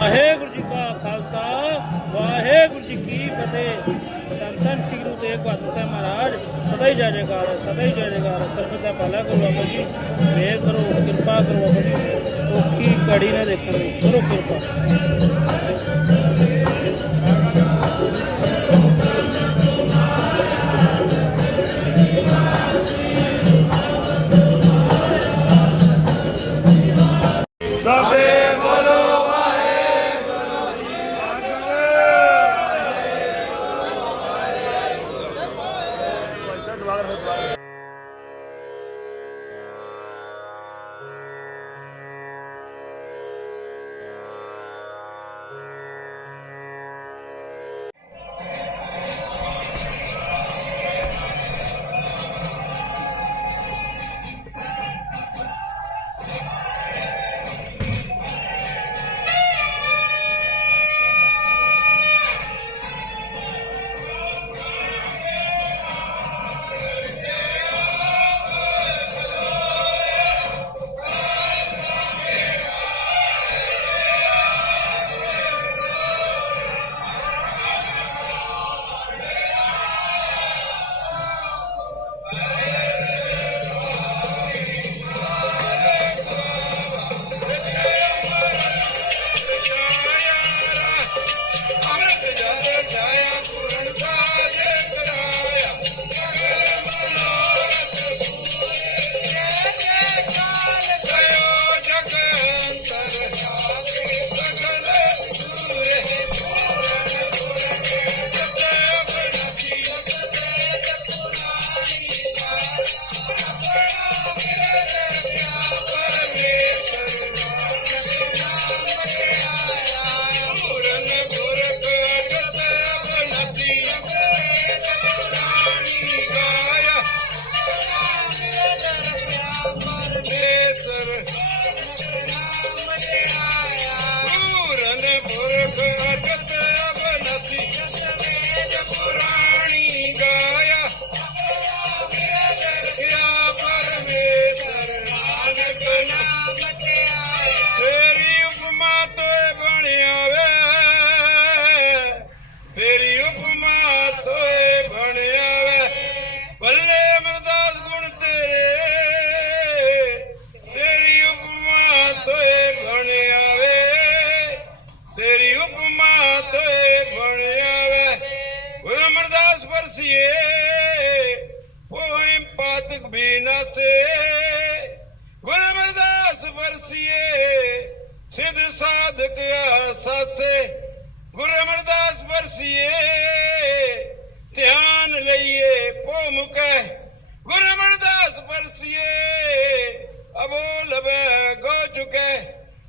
ਵਾਹਿਗੁਰੂ ਜੀ ਕਾ ਖਾਲਸਾ, ਵਾਹਿਗੁਰੂ ਜੀ ਕੀ ਫਤਿਹ। ਸੰਤਨ ਸ੍ਰੀ ਗੁਰੂ ਤੇਗ ਬਹਾਦਰ ਸਾਹਿਬ ਮਹਾਰਾਜ, ਸਦਾ ਹੀ ਜੈ ਜੈਕਾਰ, ਸਦਾ ਹੀ ਜੈ ਜੈਕਾਰ, ਸਰਬਤ ਦਾ ਭਲਾ ਕਰੋ ਆਪਾ ਜੀ। ਮੇਰ ਕਰੋ, ਕਿਰਪਾ ਕਰੋ ਆਪਾ ਜੀ। ਔਖੀ ਕੜੀ ਨਾ ਦੇਖੋ ਕਰੋ ਕਿਰਪਾ। ভালো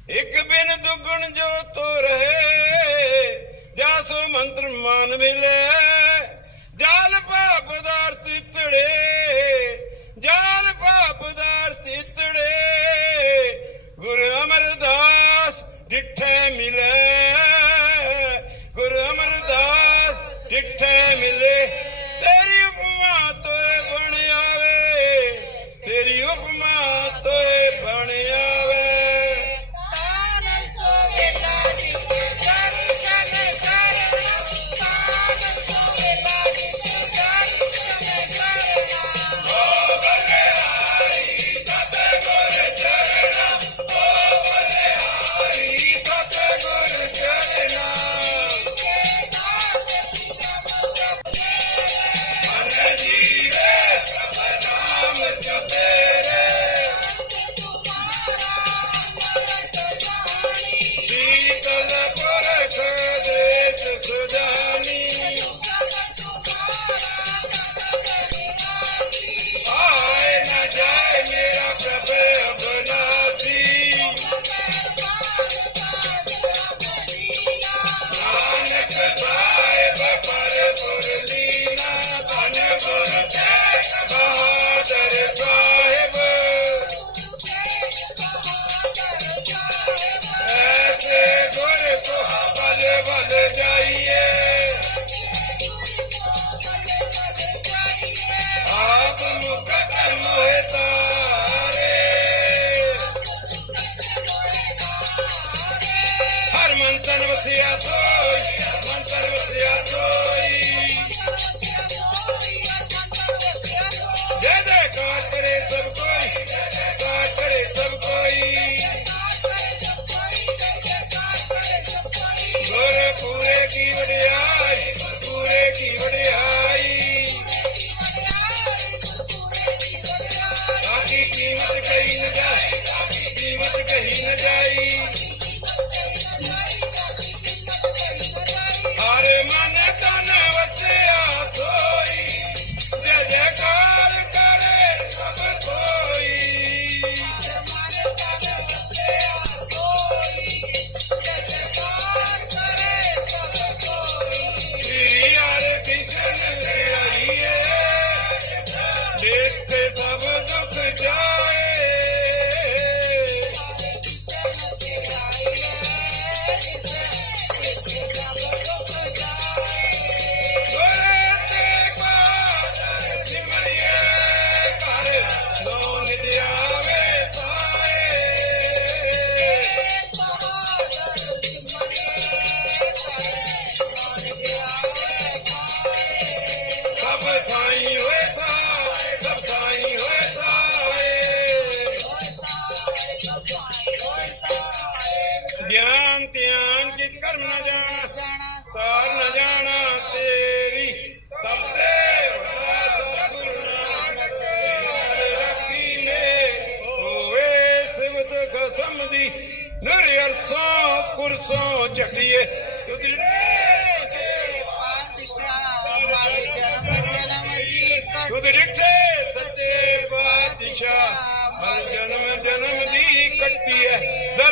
ਇੱਕ ਬਿਨ ਦੁਗਣ ਜੋ ਤੋ ਰਹੇ ਜਾ ਸੋ ਮੰਤਰ ਮਾਨ ਮਿਲੇ, ਜਾਲ ਭਾ ਪਦਾਰਥ ਤੜੇ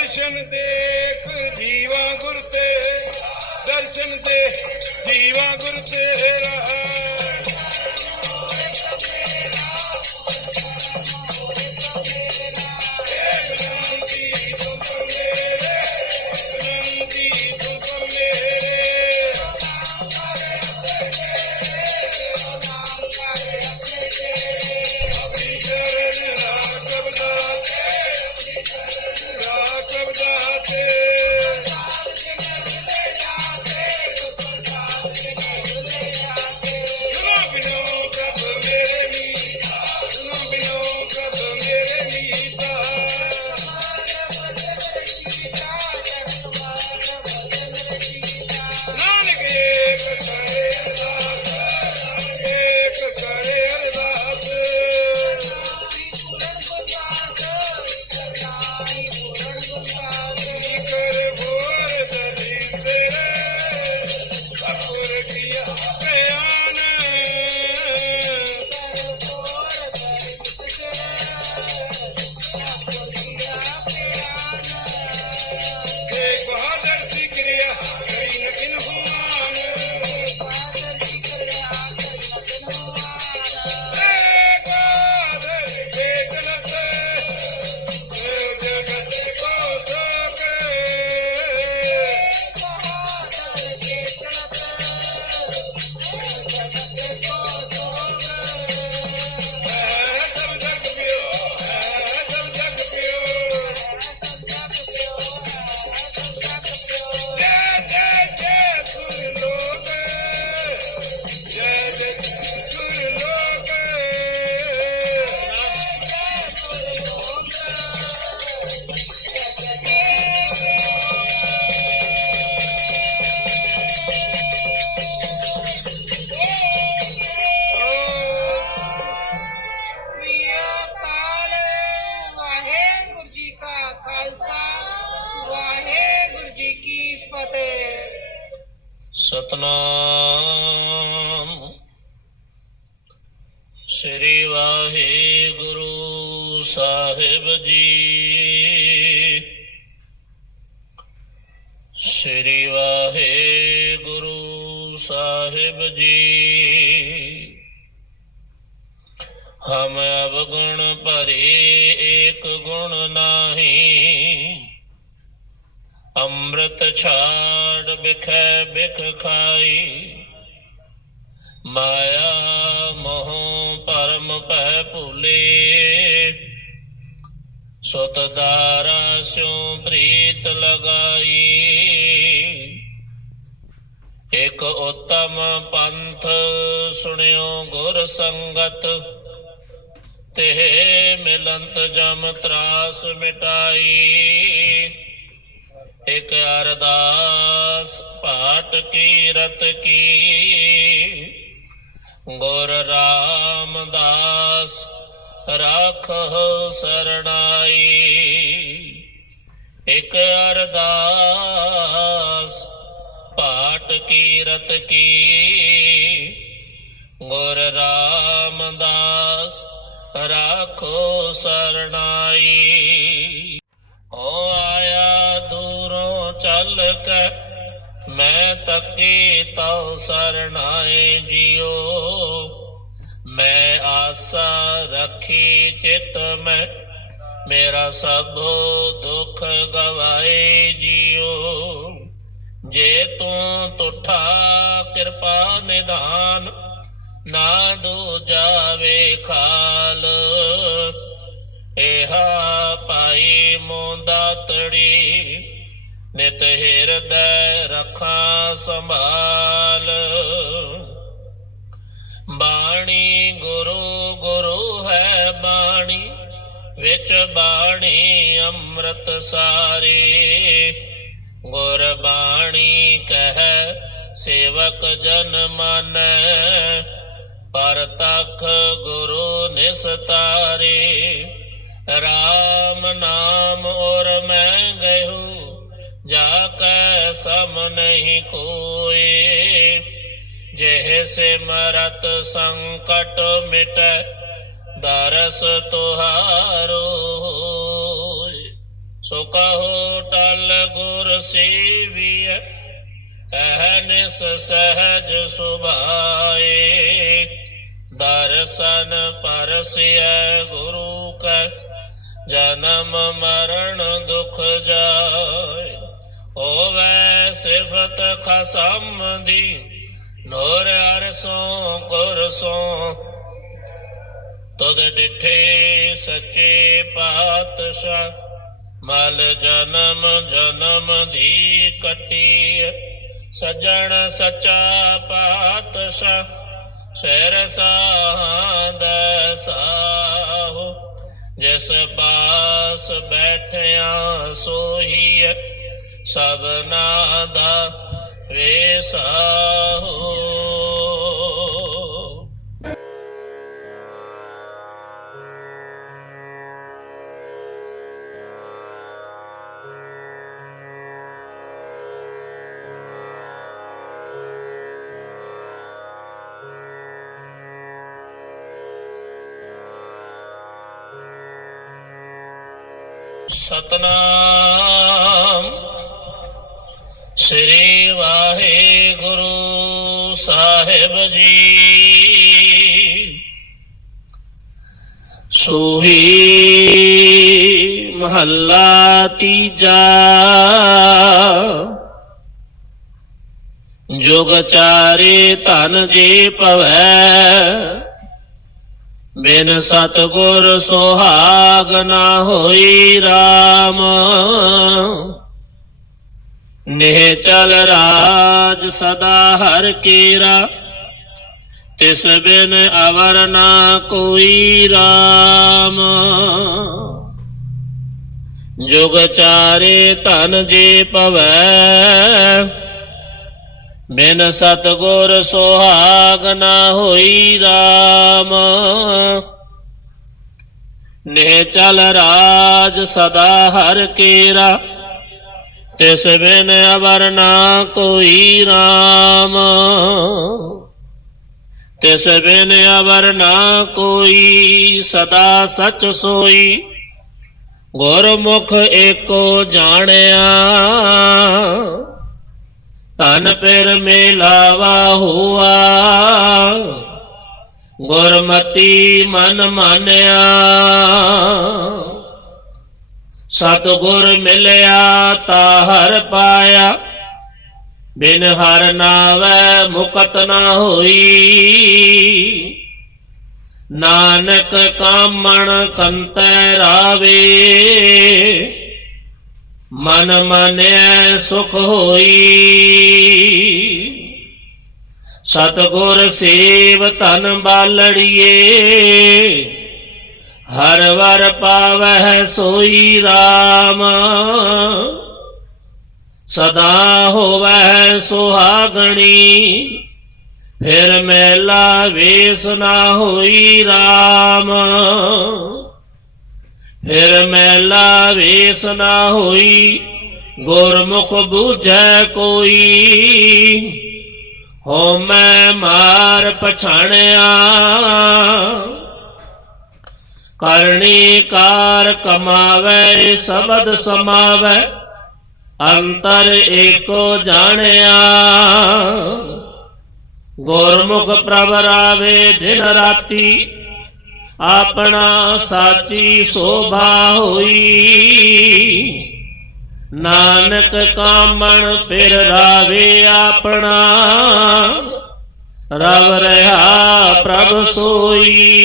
दर्शन देख जीवा गुरु ते दर्शन दे जीवा गुरु तेरा ਸ੍ਰੀ ਵਾਹਿਗੁਰੂ ਸਾਹਿਬ ਜੀ। ਹਮ ਅਵਗੁਣ ਭਰੇ ਏਕ ਗੁਣ ਨਾਹੀ। ਅੰਮ੍ਰਿਤ ਛਾੜ ਬਿਖੈ ਬਿਖ ਖਾਈ। ਮਾਇਆ ਮੋਹ ਪਰਮ ਭੈ ਭੁਲੇ। सुतदारा सो प्रीत लगाई। एक उत्तम पंथ सुनियो गुर संगत। ते मिलंत जम त्रास मिटाई। एक अरदास पाठ की रत की। गुर रामदास ਰਾਖਹੁ ਸਰਣਾਈ। ਇਕ ਅਰਦਾਸ ਪਾਟ ਕੀਰਤ ਕੀ। ਗੁਰ ਰਾਮਦਾਸ ਰਾਖੋ ਸਰਣਾਈ। ਓ ਆਇਆ ਦੂਰੋਂ ਚੱਲ ਕੇ, ਮੈਂ ਤੱਕੀ ਤਉ ਸਰਣਾਏ ਜਿਉ ਮੈਂ ਆਸਾ ਰੱਖੀ ਚਿਤ ਮੈਂ, ਮੇਰਾ ਸਭੋ ਦੁੱਖ ਗਵਾਏ ਜੀਓ। ਜੇ ਤੂੰ ਤੁਠਾ ਕਿਰਪਾ ਨਿਧਾਨ, ਨਾ ਦੋ ਜਾਵੇ ਖਾਲ। ਇਹਾ ਪਾਈ ਮੋਂਦਾ ਤੜੀ, ਨਿਤ ਹਿਰਦੈ ਰੱਖਾਂ ਸੰਭਾਲ। ਬਾਣੀ ਗੁਰੂ ਗੁਰੂ ਹੈ ਬਾਣੀ, ਵਿੱਚ ਬਾਣੀ ਅੰਮ੍ਰਿਤ ਸਾਰੇ। ਗੁਰ ਬਾਣੀ ਕਹਿ, ਸੇਵਕ ਜਨ ਮਾਨੈ, ਪਰ ਤਖ ਗੁਰੂ ਨਿਸਤਾਰੇ। RAM ਨਾਮ ਔਰ ਮੈਂ ਗਇਓ ਜਾ ਕੈ ਸਮ ਨਹੀਂ ਕੋਏ जेह से मरत संकट मिट, दरस तुहारो सो टल गुर सेविय, अहनिस सहज सुभाए। दर्शन परसिय गुरु क, जन्म मरण दुख जाय। होवे सिफत खसम दी। ਨੂਰ ਅਰਸੋਂ ਕੁਰਸੋਂ ਤੁਧ ਡਿਠੇ ਸੱਚੇ ਪਾਤਸ਼ਾਹ, ਮਲ ਜਨਮ ਜਨਮ ਦੀ ਕਟੀ ਸਜਣ ਸੱਚਾ ਪਾਤਸ਼ਾਹ ਸਿਰ ਸਾਧ ਸਾਹੋ। ਜਿਸ ਪਾਸ ਬੈਠਿਆ ਸੋਈ ਸਭਨਾ ਦਾ ਵੇਸਾਹੋ ਸਤਨਾਮ ਸ੍ਰੀ ਵਾਹਿਗੁਰੂ ਸਾਹਿਬ ਜੀ। ਸੋਹੀ ਮਹੱਲਾ ਤੀਜਾ। ਜੁਗ ਚਾਰੇ ਧਨ ਜੇ ਪਵੈ ਬਿਨ ਸਤਗੁਰ ਸੁਹਾਗ ਨਾ ਹੋਈ RAM ਨਿਹ ਚਲ ਰਾਜ ਸਦਾ ਹਰ ਕੇਰਾ, ਤਿਸ ਬਿਨ ਅਵਰ ਨਾ ਕੋਈ RAM ਜੁਗ ਚਾਰੇ ਧਨ ਜੇ ਪਵੈ, ਬਿਨ ਸਤਗੁਰ ਸੁਹਾਗ ਨਾ ਹੋਈ RAM ਨੇ ਚਲ ਰਾਜ ਸਦਾ ਹਰ ਕੇਰਾ ਤਿਸ ਬਿਨ ਅਵਰ ਨਾ ਕੋਈ RAM ਤਿਸ ਬਿਨ ਅਵਰ ਨਾ ਕੋਈ ਸਦਾ ਸਚ ਸੋਈ। ਗੁਰਮੁਖ ਏਕੋ ਜਾਣਿਆ। ਤਨ ਪਿਰ ਮੇਲਾਵਾ ਹੁਆ। ਗੁਰਮਤੀ ਮਨ ਮਾਨਿਆ। ਸਤਗੁਰ ਮਿਲਿਆ ਤਾ ਹਰ ਪਾਇਆ। ਬਿਨ ਹਰ ਨਾਵੈ ਮੁਕਤ ਨਾ ਹੋਈ। ਨਾਨਕ ਕਾਮਣ ਕੰਤੈ ਰਾਵੇ। ਮਨ ਮਨੈ ਸੁਖ ਹੋਈ। ਸਤਗੁਰ ਸੇਵ ਧਨ ਬਾਲੜੀਏ। ਹਰ ਵਰ ਪਾਵਹਿ ਸੋਈ RAM ਸਦਾ ਹੋਵੈ ਸੁਹਾਗਣੀ, ਫਿਰ ਮੈਲਾ ਵੇਸ ਨਾ ਹੋਈ RAM ਫਿਰ ਮੈਲਾ ਵੇਸ ਨਾ ਹੋਈ, ਗੁਰਮੁਖ ਬੂਝੈ ਕੋਈ। ਹੋ ਮੈਂ ਮਾਰ ਪਛਾਣਿਆ ਕਰਨੀ ਕਾਰ ਕਮਾਵੇ, ਸ਼ਬਦ ਸਮਾਵੇ, ਅੰਤਰ ਏਕੋ ਜਾਣਿਆ। ਗੁਰਮੁਖ ਪ੍ਰਭ ਰਾਵੇ ਦਿਨ ਰਾਤੀ, ਆਪਣਾ ਸਾਚੀ ਸੋਭਾ ਹੋਈ। ਨਾਨਕ ਕਾਮਣ ਫਿਰ ਰਾਵੇ ਆਪਣਾ, ਰਵ ਰਹਾ ਪ੍ਰਭ ਸੋਈ।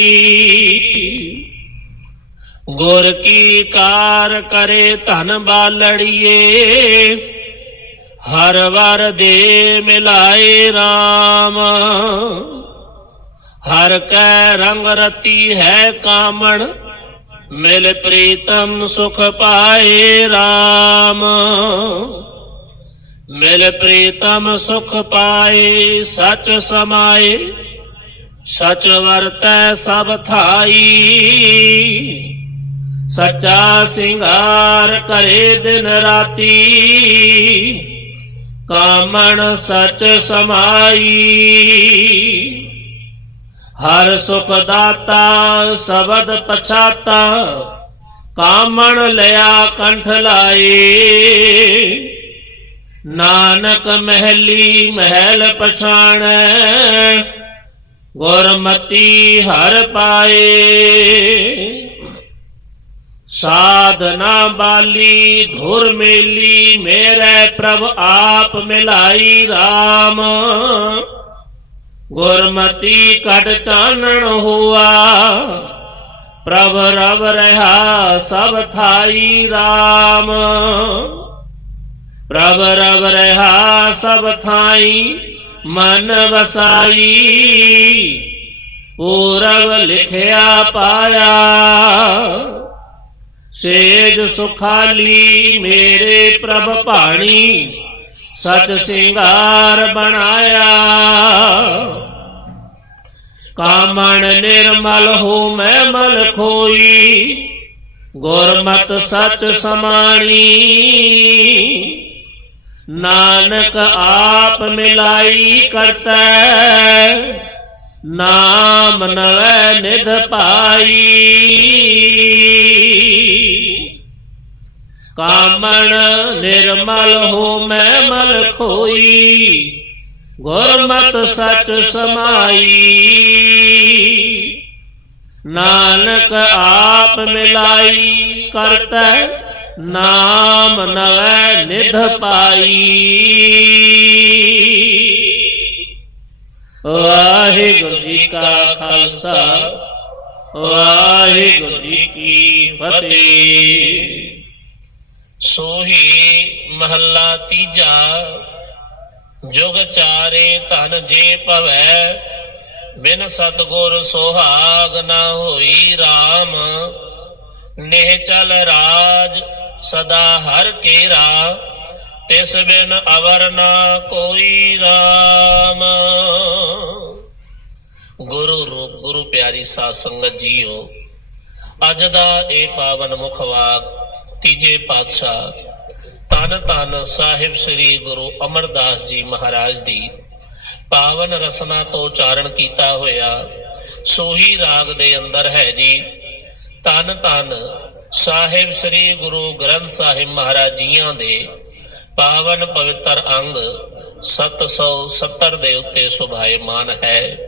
ਗੁਰ ਕੀ ਕਾਰ ਕਰੇ ਧਨ ਬਾਲੜੀਏ, ਹਰ ਵਰ ਦੇ ਮਿਲਾਏ RAM ਹਰ ਕੈ ਰੰਗ ਰਤੀ ਹੈ ਕਾਮਣ, ਮਿਲ ਪ੍ਰੀਤਮ ਸੁਖ ਪਾਏ RAM ਮਿਲ ਪ੍ਰੀਤਮ ਸੁਖ ਪਾਏ, ਸਚ ਸਮਾਏ, ਸਚ ਵਰਤੈ ਸਭ ਥਾਈ। ਸੱਚਾ ਸਿੰਗਾਰ ਕਰੇ ਦਿਨ ਰਾਤੀ। ਕਾਮਣ ਸਚ ਸਮਾਈ। ਹਰ ਸੁਖ ਦਾਤਾ ਸਬਦ ਪਛਾਤਾ। ਕਾਮਣ ਲਿਆ ਕੰਠ ਲਾਏ। ਨਾਨਕ ਮਹਿਲੀ ਮਹਿਲ ਪਛਾਣੈ। ਗੁਰਮਤੀ ਹਰ ਪਾਏ। ਸਾਧਨਾ ਬਾਲੀ, ਧੁਰ ਮੇਲੀ, ਮੇਰੇ ਪ੍ਰਭ ਆਪ ਮਿਲਾਈ RAM ਗੁਰਮਤੀ ਕਟ ਚਾਨਣ ਹੁਆ, ਪ੍ਰਭ ਰਵ ਰਹਾ ਸਭ ਥਾਈ RAM ਪ੍ਰਭ ਰਵ ਰਹਾ ਸਭ ਥਾਈ, ਮਨ ਵਸਾਈ। ਪੂਰਬ ਲਿਖਿਆ ਪਾਇਆ ਸੇਜ ਸੁਖਾਲੀ ਮੇਰੇ ਪ੍ਰਭ ਭਾਣੀ, ਸਚ ਸਿੰਗਾਰ ਬਣਾਇਆ। ਕਾਮਣ ਨਿਰਮਲ ਹੋ ਮੈਂ ਮਲ ਖੋਈ, ਗੁਰਮਤ ਸਚ ਸਮਾਣੀ। ਨਾਨਕ ਆਪ ਮਿਲਾਈ ਕਰਤਾ ਨਾਮ ਨਵੈ ਨਿਧ ਪਾਈ। ਕਾਮਣ ਨਿਰਮਲ ਹੋ ਮੈਂ ਮਲ ਖੋਈ। ਗੁਰਮਤ ਸਚ ਸਮਾਈ। ਨਾਨਕ ਆਪ ਮਿਲਾਈ ਕਰਤੈ, ਨਾਮ ਨਵੈ ਨਿਧ ਪਾਈ। ਵਾਹਿਗੁਰੂ ਜੀ ਕਾ ਖਾਲਸਾ, ਵਾਹਿਗੁਰੂ ਜੀ ਕੀ ਫਤਿਹ। ਸੋਹੀ ਮਹੱਲਾ ਤੀਜਾ, ਜੁਗ ਚਾਰੇ ਧਨ ਜੇ ਭਵੈ, ਬਿਨ ਸਤਗੁਰ ਸੁਹਾਗ ਨਾ ਹੋਈ RAM ਨੇਹ ਚਲ ਰਾਜ ਸਦਾ ਹਰ ਕੇਰਾ, ਤਿਸ ਬਿਨ ਅਵਰ ਨਾ ਕੋਈ ਰਾ ਗੁਰੂ ਪਿਆਰੀ ਸਾਧ ਸੰਗਤ ਜੀਓ, ਅੱਜ ਦਾ ਇਹ ਪਾਵਨ ਮੁਖ ਵਾਕ ਤੀਜੇ ਪਾਤਸ਼ਾਹ ਤਨ ਤਨ ਸਾਹਿਬ ਸ੍ਰੀ ਗੁਰੂ ਅਮਰਦਾਸ ਜੀ ਮਹਾਰਾਜ ਦੀ ਪਾਵਨ ਰਸਨਾ ਤੋਂ ਉਚਾਰਨ ਕੀਤਾ ਹੋਇਆ ਸੋਹੀ ਰਾਗ ਦੇ ਅੰਦਰ ਹੈ ਜੀ। ਤਨ ਤਨ ਸਾਹਿਬ ਸ੍ਰੀ ਗੁਰੂ ਗ੍ਰੰਥ ਸਾਹਿਬ ਮਹਾਰਾਜ ਜੀਆਂ ਦੇ ਪਾਵਨ ਪਵਿੱਤਰ ਅੰਗ 770 ਦੇ ਉੱਤੇ ਸੁਭਾਇਮਾਨ ਹੈ।